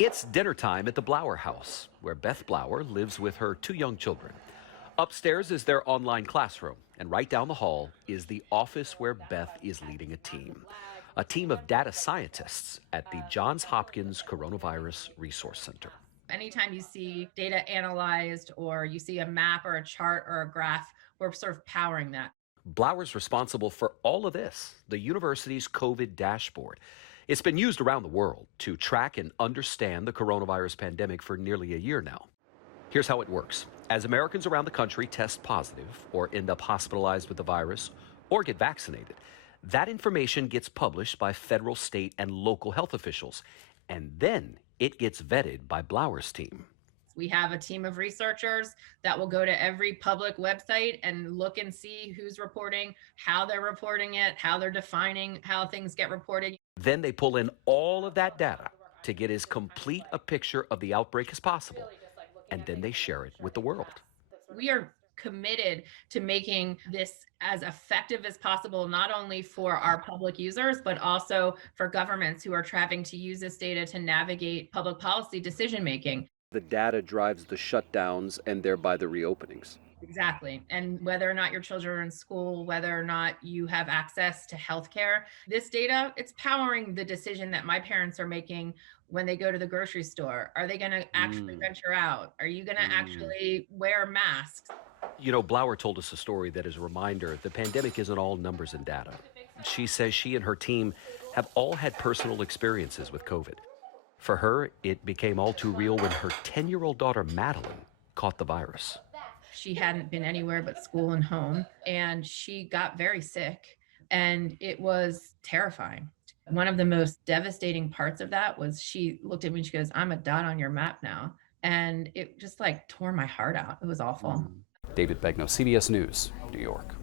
It's dinner time at the Blower house, where Beth Blower lives with her 2 young children. Upstairs is their online classroom, and right down the hall is the office where Beth is leading a team of data scientists at the Johns Hopkins Coronavirus Resource Center. Anytime you see data analyzed or you see a map or a chart or a graph, we're sort of powering that. Blower's responsible for all of this, the university's COVID dashboard. It's been used around the world to track and understand the coronavirus pandemic for nearly a year now. Here's how it works. As Americans around the country test positive or end up hospitalized with the virus or get vaccinated, that information gets published by federal, state, and local health officials, and then it gets vetted by Blower's team. We have a team of researchers that will go to every public website and look and see who's reporting, how they're reporting it, how they're defining how things get reported. Then they pull in all of that data to get as complete a picture of the outbreak as possible, and then they share it with the world. We are committed to making this as effective as possible, not only for our public users, but also for governments who are trying to use this data to navigate public policy decision-making. The data drives the shutdowns and thereby the reopenings. Exactly. And whether or not your children are in school, whether or not you have access to healthcare, this data, it's powering the decision that my parents are making when they go to the grocery store. Are they going to actually venture out? Are you going to actually wear masks? You know, Blower told us a story that is a reminder the pandemic isn't all numbers and data. She says she and her team have all had personal experiences with COVID. For her, it became all too real when her 10-year-old daughter, Madeline, caught the virus. She hadn't been anywhere but school and home, and she got very sick, and it was terrifying. One of the most devastating parts of that was she looked at me and she goes, "I'm a dot on your map now." And it just like tore my heart out. It was awful. David Begnaud, CBS News, New York.